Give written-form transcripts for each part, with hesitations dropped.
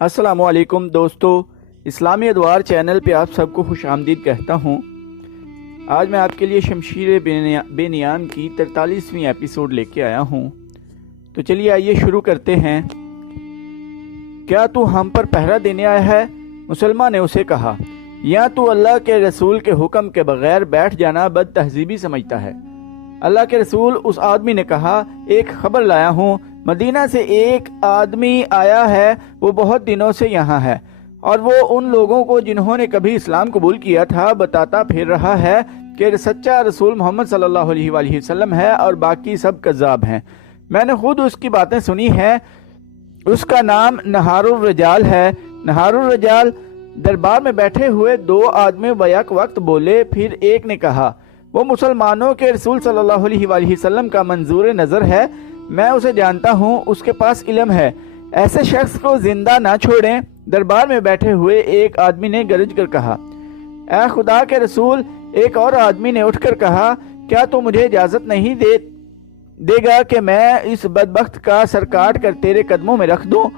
السلام علیکم دوستو، اسلامی ادوار چینل پہ آپ سب کو خوش آمدید کہتا ہوں۔ آج میں آپ کے لیے شمشیر بے نیام کی 43ویں ایپیسوڈ لے کے آیا ہوں۔ تو چلیے آئیے شروع کرتے ہیں۔ کیا تو ہم پر پہرا دینے آیا ہے؟ مسلمہ نے اسے کہا، یا تو اللہ کے رسول کے حکم کے بغیر بیٹھ جانا بد تہذیبی سمجھتا ہے؟ اللہ کے رسول اس آدمی نے کہا، ایک خبر لایا ہوں، مدینہ سے ایک آدمی آیا ہے، وہ بہت دنوں سے یہاں ہے، اور وہ ان لوگوں کو جنہوں نے کبھی اسلام قبول کیا تھا بتاتا پھر رہا ہے کہ سچا رسول محمد صلی اللہ علیہ وآلہ وسلم ہے اور باقی سب کذاب ہیں۔ میں نے خود اس کی باتیں سنی ہیں۔ اس کا نام نہار الرجال ہے۔ نہار الرجال دربار میں بیٹھے ہوئے دو آدمی بیک وقت بولے، پھر ایک نے کہا، وہ مسلمانوں کے رسول صلی اللہ علیہ وآلہ وسلم کا منظور نظر ہے، میں اسے جانتا ہوں، اس کے پاس علم ہے، ایسے شخص کو زندہ نہ چھوڑیں۔ دربار میں بیٹھے ہوئے ایک آدمی نے گرج کر کہا، اے خدا کے رسول۔ ایک اور آدمی نے اٹھ کر کہا، کیا تو مجھے اجازت نہیں دے گا کہ میں اس بدبخت کا سر کاٹ کر تیرے قدموں میں رکھ دوں؟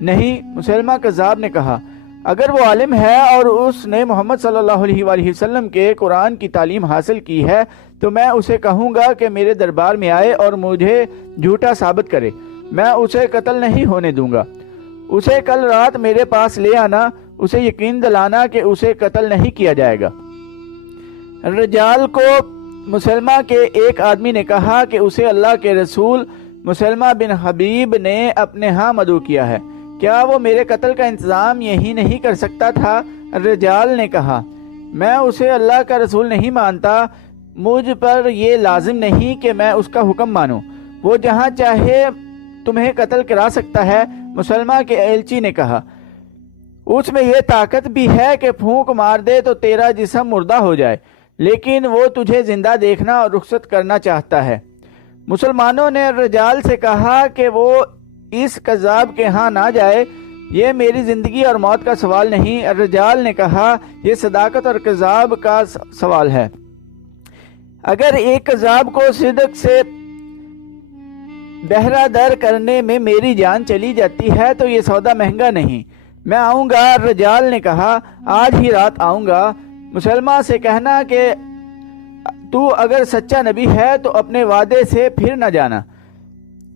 نہیں، مسلمہ کذاب نے کہا، اگر وہ عالم ہے اور اس نے محمد صلی اللہ علیہ وآلہ وسلم کے قرآن کی تعلیم حاصل کی ہے تو میں اسے کہوں گا کہ میرے دربار میں آئے اور مجھے جھوٹا ثابت کرے، میں اسے قتل نہیں ہونے دوں گا۔ اسے کل رات میرے پاس لے آنا، اسے یقین دلانا کہ اسے قتل نہیں کیا جائے گا۔ رجال کو مسلمہ کے ایک آدمی نے کہا کہ اسے اللہ کے رسول مسلمہ بن حبیب نے اپنے ہاں مدعو کیا ہے، کیا وہ میرے قتل کا انتظام یہی نہیں کر سکتا تھا؟ رجال نے کہا، میں اسے اللہ کا رسول نہیں مانتا، مجھ پر یہ لازم نہیں کہ میں اس کا حکم مانوں، وہ جہاں چاہے تمہیں قتل کرا سکتا ہے۔ مسلمہ کے ایلچی نے کہا، اس میں یہ طاقت بھی ہے کہ پھونک مار دے تو تیرا جسم مردہ ہو جائے، لیکن وہ تجھے زندہ دیکھنا اور رخصت کرنا چاہتا ہے۔ مسلمانوں نے رجال سے کہا کہ وہ اس کذاب کے ہاں نہ جائے، یہ میری زندگی اور موت کا سوال نہیں۔ رجال نے کہا، یہ صداقت اور کذاب کا سوال ہے۔ اگر ایک کذاب کو صدق سے بہرہ در کرنے میں میری جان چلی جاتی ہے تو یہ سودا مہنگا نہیں، میں آؤں گا۔ رجال نے کہا، آج ہی رات آؤں گا۔ مسلمہ سے کہنا کہ تو اگر سچا نبی ہے تو اپنے وعدے سے پھر نہ جانا۔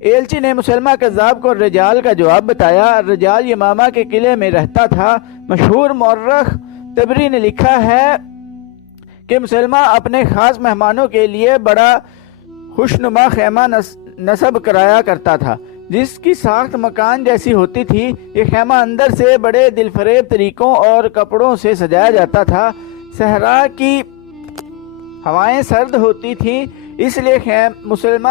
ایلچی نے مسلمہ کذاب کو رجال کا جواب بتایا۔ رجال یمامہ کے قلعے میں رہتا تھا۔ مشہور مورخ طبری نے لکھا ہے کہ مسلمہ اپنے خاص مہمانوں کے لیے بڑا خوشنما خیمہ نصب کرایا کرتا تھا، جس کی ساخت مکان جیسی ہوتی تھی۔ یہ خیمہ اندر سے بڑے دل فریب طریقوں اور کپڑوں سے سجایا جاتا تھا۔ صحرا کی ہوائیں سرد ہوتی تھیں، اس لیے مسلمہ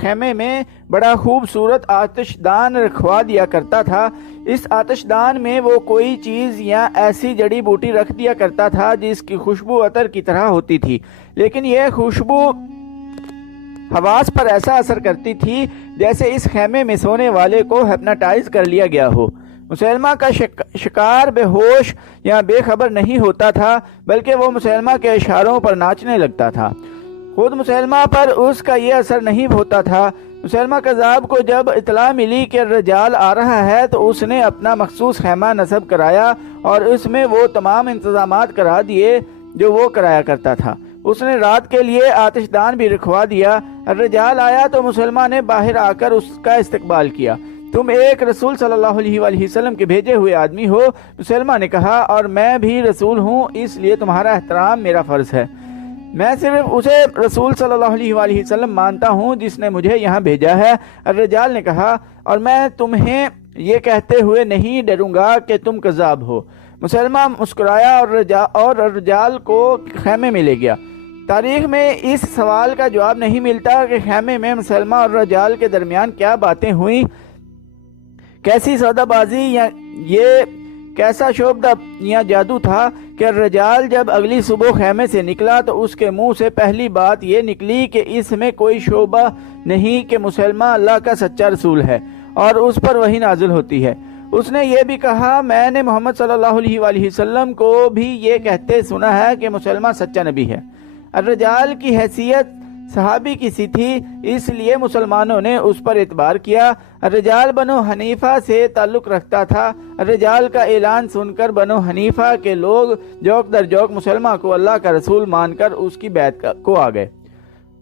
خیمے میں بڑا خوبصورت آتش دان رکھوا دیا کرتا تھا۔ اس آتش دان میں وہ کوئی چیز یا ایسی جڑی بوٹی رکھ دیا کرتا تھا جس کی خوشبو عطر کی طرح ہوتی تھی، لیکن یہ خوشبو حواس پر ایسا اثر کرتی تھی جیسے اس خیمے میں سونے والے کو ہپناٹائز کر لیا گیا ہو۔ مسلمہ کا شکار بے ہوش یا بے خبر نہیں ہوتا تھا، بلکہ وہ مسلمہ کے اشاروں پر ناچنے لگتا تھا۔ خود مسلمہ پر اس کا یہ اثر نہیں ہوتا تھا۔ مسلمہ کذاب کو جب اطلاع ملی کہ رجال آ رہا ہے تو اس نے اپنا مخصوص خیمہ نصب کرایا اور اس میں وہ تمام انتظامات کرا دیے جو وہ کرایا کرتا تھا۔ اس نے رات کے لیے آتش دان بھی رکھوا دیا۔ رجال آیا تو مسلمہ نے باہر آ کر اس کا استقبال کیا۔ تم ایک رسول صلی اللہ علیہ وآلہ وسلم کے بھیجے ہوئے آدمی ہو؟ مسلمہ نے کہا، اور میں بھی رسول ہوں، اس لیے تمہارا احترام میرا فرض ہے۔ میں صرف اسے رسول صلی اللہ علیہ وآلہ وسلم مانتا ہوں جس نے مجھے یہاں بھیجا ہے۔ الرجال نے کہا، اور میں تمہیں یہ کہتے ہوئے نہیں ڈروں گا کہ تم کذاب ہو۔ مسلمہ مسکرایا اور الرجال کو خیمے میں لے گیا۔ تاریخ میں اس سوال کا جواب نہیں ملتا کہ خیمے میں مسلمہ اور رجال کے درمیان کیا باتیں ہوئیں، کیسی سودا بازی یا یہ کیسا شعبدہ یا جادو تھا کہ الرجال جب اگلی صبح خیمے سے نکلا تو اس کے منہ سے پہلی بات یہ نکلی کہ اس میں کوئی شعبہ نہیں کہ مسلمہ اللہ کا سچا رسول ہے اور اس پر وحی نازل ہوتی ہے۔ اس نے یہ بھی کہا، میں نے محمد صلی اللہ علیہ وآلہ وسلم کو بھی یہ کہتے سنا ہے کہ مسلمہ سچا نبی ہے۔ الرجال کی حیثیت صحابی کی سی تھی، اس لیے مسلمانوں نے اس پر اعتبار کیا۔ الرجال بنو حنیفہ سے تعلق رکھتا تھا۔ الرجال کا اعلان سن کر بنو حنیفہ کے لوگ جوک در جوک مسلمہ کو اللہ کا رسول مان کر اس کی بیعت کو آ گئے۔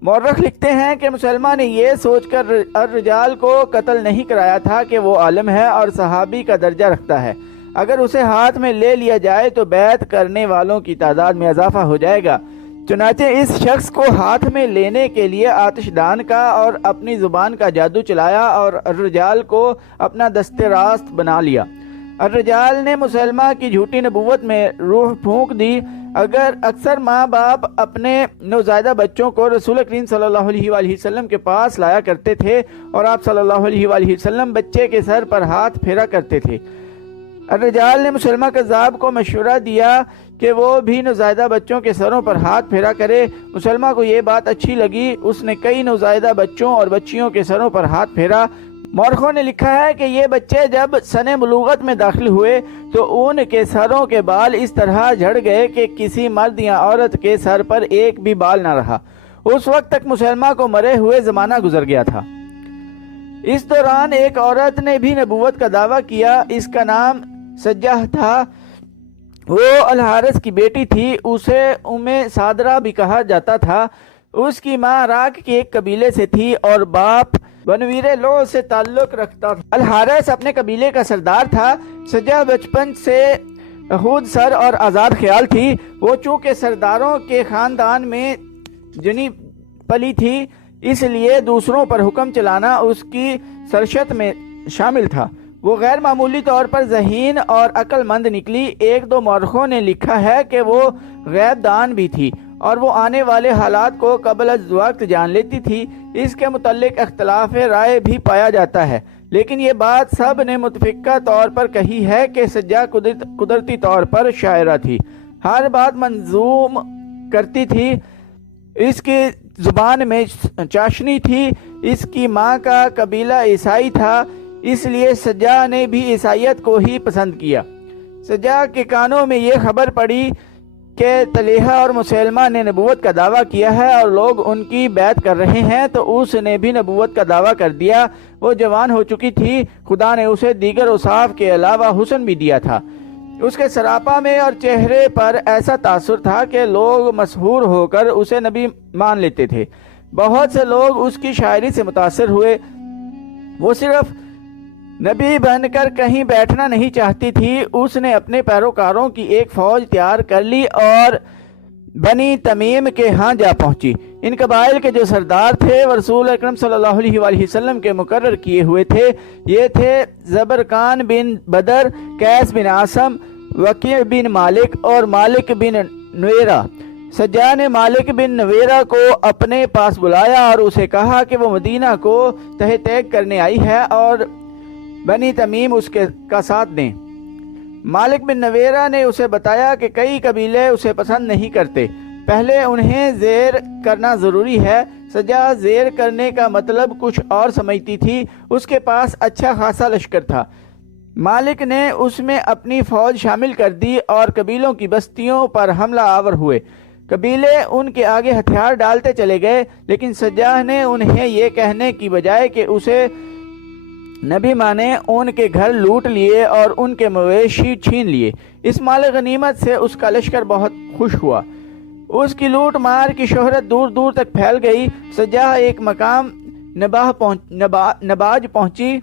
مورخ لکھتے ہیں کہ مسلمہ نے یہ سوچ کر الرجال کو قتل نہیں کرایا تھا کہ وہ عالم ہے اور صحابی کا درجہ رکھتا ہے، اگر اسے ہاتھ میں لے لیا جائے تو بیعت کرنے والوں کی تعداد میں اضافہ ہو جائے گا۔ چنانچہ اس شخص کو ہاتھ میں لینے کے لیے آتش دان کا اور اپنی زبان کا جادو چلایا اور الرجال کو اپنا دست راست بنا لیا۔ الرجال نے مسلمہ کی جھوٹی نبوت میں روح پھونک دی۔ اگر اکثر ماں باپ اپنے نوزائیدہ بچوں کو رسول کریم صلی اللہ علیہ وآلہ وسلم کے پاس لایا کرتے تھے اور آپ صلی اللہ علیہ وآلہ وسلم بچے کے سر پر ہاتھ پھیرا کرتے تھے۔ الرجال نے مسلمہ کذاب کو مشورہ دیا کہ وہ بھی نوزائیدہ بچوں کے سروں پر ہاتھ پھیرا کرے۔ مسلمہ کو یہ بات اچھی لگی، اس نے کئی نوزائیدہ بچوں اور بچیوں کے سروں پر ہاتھ پھیرا۔ مورخوں نے لکھا ہے کہ یہ بچے جب سن بلوغت میں داخل ہوئے تو ان کے سروں کے بال اس طرح جھڑ گئے کہ کسی مرد یا عورت کے سر پر ایک بھی بال نہ رہا۔ اس وقت تک مسلمہ کو مرے ہوئے زمانہ گزر گیا تھا۔ اس دوران ایک عورت نے بھی نبوت کا دعویٰ کیا، اس کا نام سجہ تھا، وہ الحارث کی بیٹی تھی، اسے ام صادرہ بھی کہا جاتا تھا۔ اس کی ماں عراق کے ایک قبیلے سے تھی اور باپ بنویر لو سے تعلق رکھتا تھا۔ الحارث اپنے قبیلے کا سردار تھا۔ سجہ بچپن سے خود سر اور آزاد خیال تھی، وہ چونکہ سرداروں کے خاندان میں جنی پلی تھی اس لیے دوسروں پر حکم چلانا اس کی سرشت میں شامل تھا۔ وہ غیر معمولی طور پر ذہین اور عقل مند نکلی۔ ایک دو مورخوں نے لکھا ہے کہ وہ غیب دان بھی تھی اور وہ آنے والے حالات کو قبل از وقت جان لیتی تھی۔ اس کے متعلق اختلاف رائے بھی پایا جاتا ہے، لیکن یہ بات سب نے متفقہ طور پر کہی ہے کہ سجہ قدرتی طور پر شاعرہ تھی، ہر بات منظوم کرتی تھی، اس کی زبان میں چاشنی تھی۔ اس کی ماں کا قبیلہ عیسائی تھا، اس لیے سجہ نے بھی عیسائیت کو ہی پسند کیا۔ سجہ کے کانوں میں یہ خبر پڑی کہ طلحہ اور مسلمہ نے نبوت کا دعویٰ کیا ہے اور لوگ ان کی بیعت کر رہے ہیں، تو اس نے بھی نبوت کا دعویٰ کر دیا۔ وہ جوان ہو چکی تھی، خدا نے اسے دیگر اوصاف کے علاوہ حسن بھی دیا تھا۔ اس کے سراپا میں اور چہرے پر ایسا تاثر تھا کہ لوگ مسحور ہو کر اسے نبی مان لیتے تھے۔ بہت سے لوگ اس کی شاعری سے متاثر ہوئے۔ وہ صرف نبی بن کر کہیں بیٹھنا نہیں چاہتی تھی، اس نے اپنے پیروکاروں کی ایک فوج تیار کر لی اور بنی تمیم کے ہاں جا پہنچی۔ ان قبائل کے جو سردار تھے وہ رسول اکرم صلی اللہ علیہ وآلہ وسلم کے مقرر کیے ہوئے تھے۔ یہ تھے زبرکان بن بدر، قیس بن عاصم، وکیع بن مالک اور مالک بن نویرہ۔ سجہ نے مالک بن نویرہ کو اپنے پاس بلایا اور اسے کہا کہ وہ مدینہ کو تہ تیگ کرنے آئی ہے اور بنی تمیم اس کا ساتھ دیں۔ مالک بن نویرہ نے اسے بتایا کہ کئی قبیلے اسے پسند نہیں کرتے، پہلے انہیں زیر کرنا ضروری ہے۔ سجہ زیر کرنے کا مطلب کچھ اور سمجھتی تھی، اس کے پاس اچھا خاصا لشکر تھا۔ مالک نے اس میں اپنی فوج شامل کر دی اور قبیلوں کی بستیوں پر حملہ آور ہوئے۔ قبیلے ان کے آگے ہتھیار ڈالتے چلے گئے، لیکن سجہ نے انہیں یہ کہنے کی بجائے کہ اسے نبی مانے ان کے گھر لوٹ لیے اور ان کے مویشی چھین لیے۔ اس مال غنیمت سے اس کا لشکر بہت خوش ہوا۔ اس کی لوٹ مار کی شہرت دور دور تک پھیل گئی۔ سجہ ایک مقام نباج پہنچی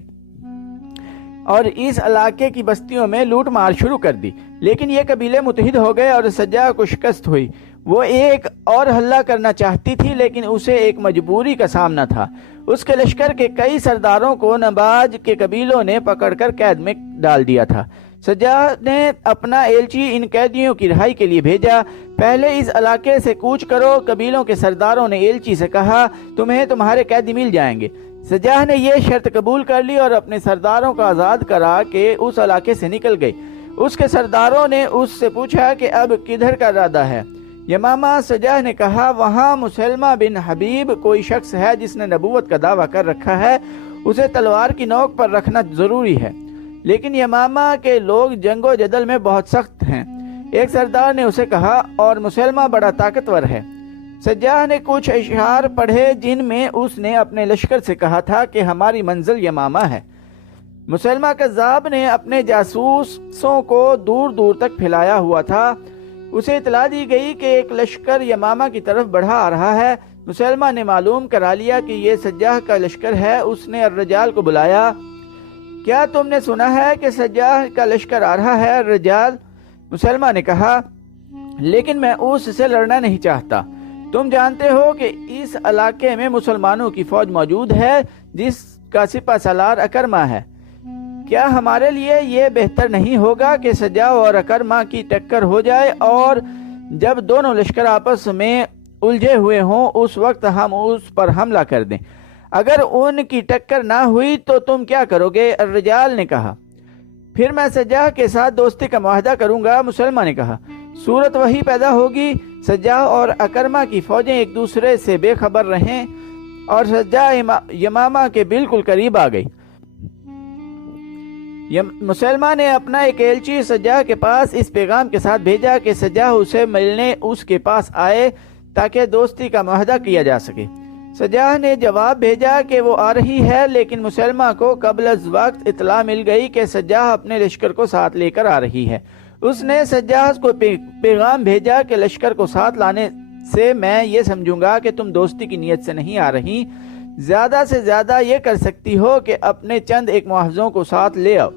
اور اس علاقے کی بستیوں میں لوٹ مار شروع کر دی، لیکن یہ قبیلے متحد ہو گئے اور سجہ کو شکست ہوئی۔ وہ ایک اور حملہ کرنا چاہتی تھی، لیکن اسے ایک مجبوری کا سامنا تھا۔ اس کے لشکر کے کئی سرداروں کو نباج کے قبیلوں نے پکڑ کر قید میں ڈال دیا تھا۔ سجہ نے اپنا ایلچی ان قیدیوں کی رہائی کے لیے بھیجا۔ پہلے اس علاقے سے کوچ کرو۔ قبیلوں کے سرداروں نے ایلچی سے کہا، تمہیں تمہارے قیدی مل جائیں گے۔ سجہ نے یہ شرط قبول کر لی اور اپنے سرداروں کو آزاد کرا کے اس علاقے سے نکل گئی۔ اس کے سرداروں نے اس سے پوچھا کہ اب کدھر کا ارادہ ہے؟ یمامہ سجہ نے کہا، وہاں مسلمہ بن حبیب کوئی شخص ہے جس نے نبوت کا دعویٰ کر رکھا ہے، اسے تلوار کی نوک پر رکھنا ضروری ہے، لیکن یمامہ کے لوگ جنگ و جدل میں بہت سخت ہیں۔ ایک سردار نے اسے کہا، اور مسلمہ بڑا طاقتور ہے۔ سجاح نے کچھ اشعار پڑھے جن میں اس نے اپنے لشکر سے کہا تھا کہ ہماری منزل یمامہ ہے۔ مسلمہ کذاب نے اپنے جاسوسوں کو دور دور تک پھیلایا ہوا تھا۔ اسے اطلاع دی گئی کہ ایک لشکر یمامہ کی طرف بڑھا آ رہا ہے۔ مسلمہ نے معلوم کرا لیا کہ یہ سجاح کا لشکر ہے۔ اس نے الرجال کو بلایا، کیا تم نے سنا ہے کہ سجاح کا لشکر آ رہا ہے الرجال؟ مسلمہ نے کہا، لیکن میں اس سے لڑنا نہیں چاہتا۔ تم جانتے ہو کہ اس علاقے میں مسلمانوں کی فوج موجود ہے جس کا سپہ سالار اکرمہ ہے۔ کیا ہمارے لیے یہ بہتر نہیں ہوگا کہ سجاح اور اکرمہ کی ٹکر ہو جائے، اور جب دونوں لشکر آپس میں الجھے ہوئے ہوں اس وقت ہم اس پر حملہ کر دیں؟ اگر ان کی ٹکر نہ ہوئی تو تم کیا کرو گے؟ الرجال نے کہا، پھر میں سجاح کے ساتھ دوستی کا معاہدہ کروں گا۔ مسلمہ نے کہا، صورت وہی پیدا ہوگی، سجاح اور اکرمہ کی فوجیں ایک دوسرے سے بے خبر رہیں اور سجاح یمامہ کے بالکل قریب آ گئی۔ مسلمہ نے اپنا ایک ایلچی سجاح کے پاس اس پیغام کے ساتھ بھیجا کہ سجاح اسے ملنے اس کے پاس آئے تاکہ دوستی کا معاہدہ کیا جا سکے۔ سجاح نے جواب بھیجا کہ وہ آ رہی ہے، لیکن مسلمہ کو قبل از وقت اطلاع مل گئی کہ سجاح اپنے لشکر کو ساتھ لے کر آ رہی ہے۔ اس نے سجاح کو پیغام بھیجا کہ لشکر کو ساتھ لانے سے میں یہ سمجھوں گا کہ تم دوستی کی نیت سے نہیں آ رہی، زیادہ سے زیادہ یہ کر سکتی ہو کہ اپنے چند ایک محافظوں کو ساتھ لے آؤ۔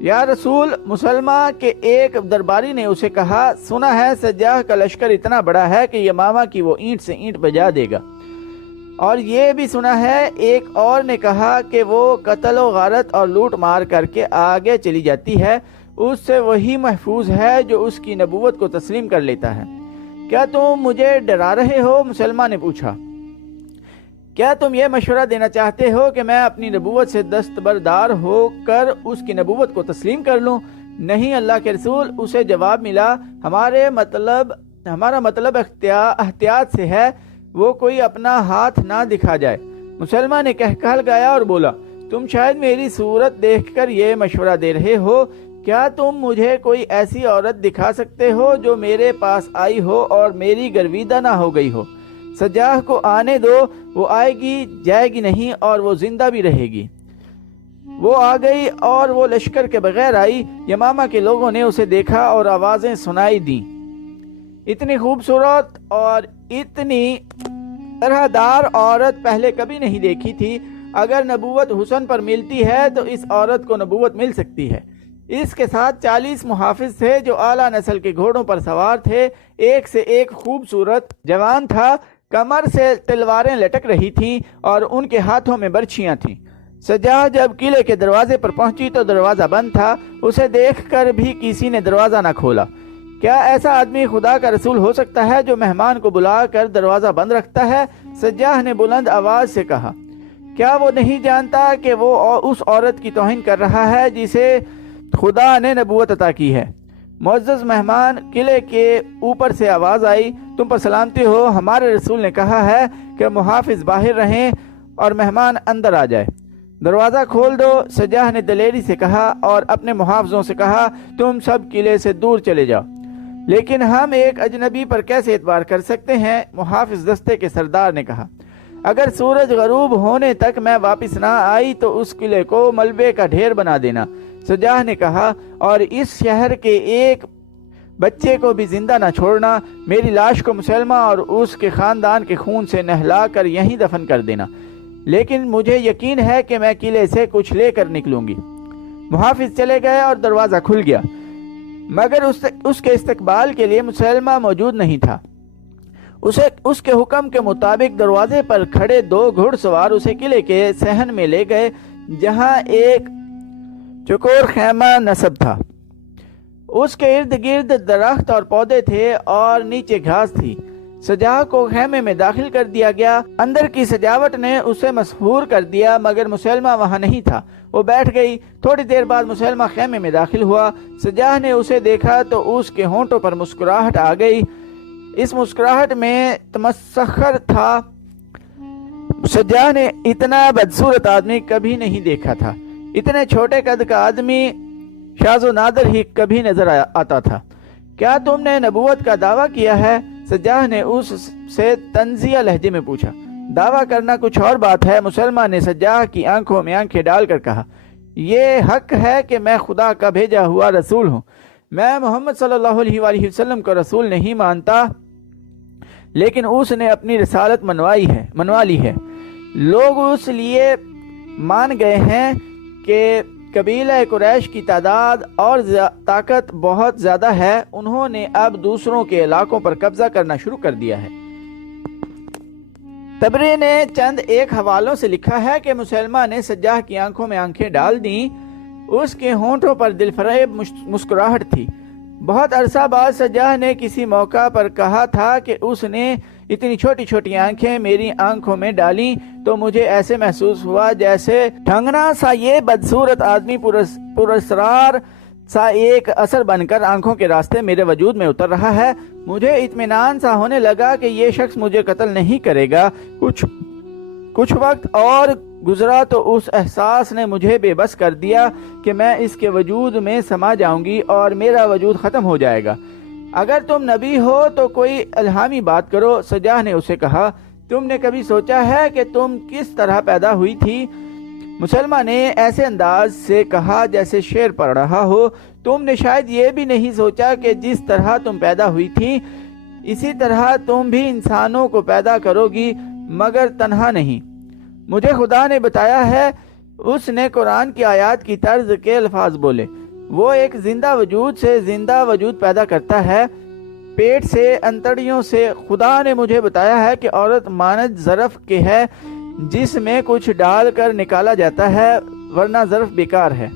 یا رسول، مسلمہ کے ایک درباری نے اسے کہا، سنا ہے سجاح کا لشکر اتنا بڑا ہے کہ یمامہ کی وہ اینٹ سے اینٹ بجا دے گا، اور یہ بھی سنا ہے، ایک اور نے کہا کہ وہ قتل و غارت اور لوٹ مار کر کے آگے چلی جاتی ہے، اس سے وہی محفوظ ہے جو اس کی نبوت کو تسلیم کر لیتا ہے۔ کیا تم مجھے ڈرا رہے ہو؟ مسلمہ نے پوچھا، کیا تم یہ مشورہ دینا چاہتے ہو کہ میں اپنی نبوت سے دستبردار ہو کر اس کی نبوت کو تسلیم کر لوں؟ نہیں اللہ کے رسول، اسے جواب ملا، ہمارا مطلب احتیاط سے ہے، وہ کوئی اپنا ہاتھ نہ دکھا جائے۔ مسلمہ نے کہلگایا اور بولا، تم شاید میری صورت دیکھ کر یہ مشورہ دے رہے ہو، کیا تم مجھے کوئی ایسی عورت دکھا سکتے ہو جو میرے پاس آئی ہو اور میری گرویدہ نہ ہو گئی ہو؟ سجاح کو آنے دو، وہ آئے گی، جائے گی نہیں، اور وہ زندہ بھی رہے گی۔ وہ آ گئی اور وہ لشکر کے بغیر آئی۔ یمامہ کے لوگوں نے اسے دیکھا اور آوازیں سنائی دیں۔ اتنی خوبصورت اور اتنی طرح دار عورت پہلے کبھی نہیں دیکھی تھی۔ اگر نبوت حسن پر ملتی ہے تو اس عورت کو نبوت مل سکتی ہے۔ اس کے ساتھ 40 محافظ تھے جو اعلیٰ نسل کے گھوڑوں پر سوار تھے۔ ایک سے ایک خوبصورت جوان تھا، کمر سے تلواریں لٹک رہی تھیں اور ان کے ہاتھوں میں برچھیاں تھیں۔ سجاح جب قلعے کے دروازے پر پہنچی تو دروازہ بند تھا۔ اسے دیکھ کر بھی کسی نے دروازہ نہ کھولا۔ کیا ایسا آدمی خدا کا رسول ہو سکتا ہے جو مہمان کو بلا کر دروازہ بند رکھتا ہے؟ سجاح نے بلند آواز سے کہا، کیا وہ نہیں جانتا کہ وہ اس عورت کی توہین کر رہا ہے جسے خدا نے نبوت عطا کی ہے؟ معزز مہمان، قلعے کے اوپر سے آواز آئی، تم پر سلامتی ہو، ہمارے رسول نے کہا ہے کہ محافظ باہر رہیں اور مہمان اندر آ جائے۔ دروازہ کھول دو، سجاح نے دلیری سے کہا اور اپنے محافظوں سے کہا، تم سب قلعے سے دور چلے جاؤ۔ لیکن ہم ایک اجنبی پر کیسے اعتبار کر سکتے ہیں؟ محافظ دستے کے سردار نے کہا، اگر سورج غروب ہونے تک میں واپس نہ آئی تو اس قلعے کو ملبے کا ڈھیر بنا دینا۔ سجاح نے کہا، اور اس شہر کے ایک بچے کو بھی زندہ نہ چھوڑنا۔ میری لاش کو مسلمہ اور اس کے خاندان کے خون سے نہلا کر یہیں دفن کر دینا، لیکن مجھے یقین ہے کہ میں قلعے سے کچھ لے کر نکلوں گی۔ محافظ چلے گئے اور دروازہ کھل گیا، مگر اس کے استقبال کے لیے مسلمہ موجود نہیں تھا۔ اس کے حکم کے مطابق دروازے پر کھڑے 2 گھڑ سوار اسے قلعے کے صحن میں لے گئے، جہاں ایک چکور خیمہ نصب تھا۔ اس کے ارد گرد درخت اور پودے تھے اور نیچے گھاس تھی۔ سجاح کو خیمے میں داخل کر دیا گیا۔ اندر کی سجاوٹ نے اسے مسحور کر دیا، مگر مسلمہ وہاں نہیں تھا۔ وہ بیٹھ گئی۔ تھوڑی دیر بعد مسلمہ خیمے میں داخل ہوا۔ سجاح نے اسے دیکھا تو اس کے ہونٹوں پر مسکراہٹ آ گئی۔ اس مسکراہٹ میں تمسخر تھا۔ سجاح نے اتنا بدصورت آدمی کبھی نہیں دیکھا تھا۔ اتنے چھوٹے قد کا آدمی شاذ و نادر ہی کبھی نظر آتا تھا۔ کیا تم نے نبوت کا دعویٰ کیا ہے؟ سجاح نے اس سے طنزیہ لہجے میں پوچھا۔ دعویٰ کرنا کچھ اور بات ہے، مسلمہ نے سجاح کی آنکھوں میں آنکھیں ڈال کر کہا۔ یہ حق ہے کہ میں خدا کا بھیجا ہوا رسول ہوں۔ میں محمد صلی اللہ علیہ وآلہ وسلم کو رسول نہیں مانتا، لیکن اس نے اپنی رسالت منوا لی ہے۔ لوگ اس لیے مان گئے ہیں کہ قبیلہ قریش کی تعداد اور طاقت بہت زیادہ ہے، انہوں نے اب دوسروں کے علاقوں پر قبضہ کرنا شروع کر دیا ہے۔ تبری نے چند ایک حوالوں سے لکھا ہے کہ مسلمہ نے سجاح کی آنکھوں میں آنکھیں ڈال دیں، اس کے ہونٹوں پر دل فریب مسکراہٹ تھی۔ بہت عرصہ بعد سجاح نے کسی موقع پر کہا تھا کہ اس نے اتنی چھوٹی چھوٹی آنکھیں میری آنکھوں میں ڈالیں تو مجھے ایسے محسوس ہوا جیسے ٹھنگنا سا یہ بدصورت آدمی پراسرار سا ایک اثر بن کر آنکھوں کے راستے میرے وجود میں اتر رہا ہے۔ مجھے اطمینان سا ہونے لگا کہ یہ شخص مجھے قتل نہیں کرے گا۔ کچھ وقت اور گزرا تو اس احساس نے مجھے بے بس کر دیا کہ میں اس کے وجود میں سما جاؤں گی اور میرا وجود ختم ہو جائے گا۔ اگر تم نبی ہو تو کوئی الہامی بات کرو، سجاح نے اسے کہا۔ تم نے کبھی سوچا ہے کہ تم کس طرح پیدا ہوئی تھی؟ مسلمہ نے ایسے انداز سے کہا جیسے شعر پڑھ رہا ہو۔ تم نے شاید یہ بھی نہیں سوچا کہ جس طرح تم پیدا ہوئی تھی اسی طرح تم بھی انسانوں کو پیدا کرو گی، مگر تنہا نہیں۔ مجھے خدا نے بتایا ہے، اس نے قرآن کی آیات کی طرز کے الفاظ بولے۔ وہ ایک زندہ وجود سے زندہ وجود پیدا کرتا ہے، پیٹ سے، انتڑیوں سے۔ خدا نے مجھے بتایا ہے کہ عورت مانند ظرف کے ہے جس میں کچھ ڈال کر نکالا جاتا ہے، ورنہ ظرف بیکار ہے۔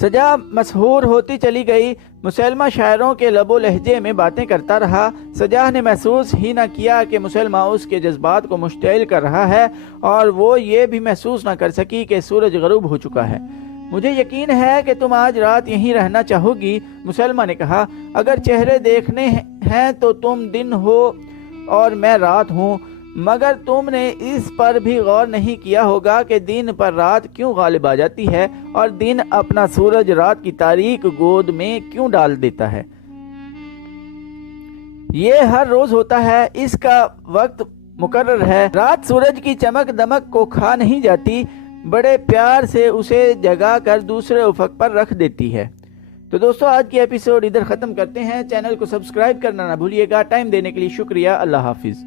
سجاح مسحور ہوتی چلی گئی۔ مسلمہ شاعروں کے لب و لہجے میں باتیں کرتا رہا۔ سجاح نے محسوس ہی نہ کیا کہ مسلمہ اس کے جذبات کو مشتعل کر رہا ہے، اور وہ یہ بھی محسوس نہ کر سکی کہ سورج غروب ہو چکا ہے۔ مجھے یقین ہے کہ تم آج رات یہیں رہنا چاہو گی، مسلمہ نے کہا۔ اگر چہرے دیکھنے ہیں تو تم دن ہو اور میں رات ہوں، مگر تم نے اس پر بھی غور نہیں کیا ہوگا کہ دن پر رات کیوں غالب آ جاتی ہے اور دن اپنا سورج رات کی تاریک گود میں کیوں ڈال دیتا ہے۔ یہ ہر روز ہوتا ہے، اس کا وقت مقرر ہے۔ رات سورج کی چمک دمک کو کھا نہیں جاتی، بڑے پیار سے اسے جگا کر دوسرے افق پر رکھ دیتی ہے۔ تو دوستو، آج کی ایپیسوڈ ادھر ختم کرتے ہیں۔ چینل کو سبسکرائب کرنا نہ بھولیے گا۔ ٹائم دینے کے لیے شکریہ۔ اللہ حافظ۔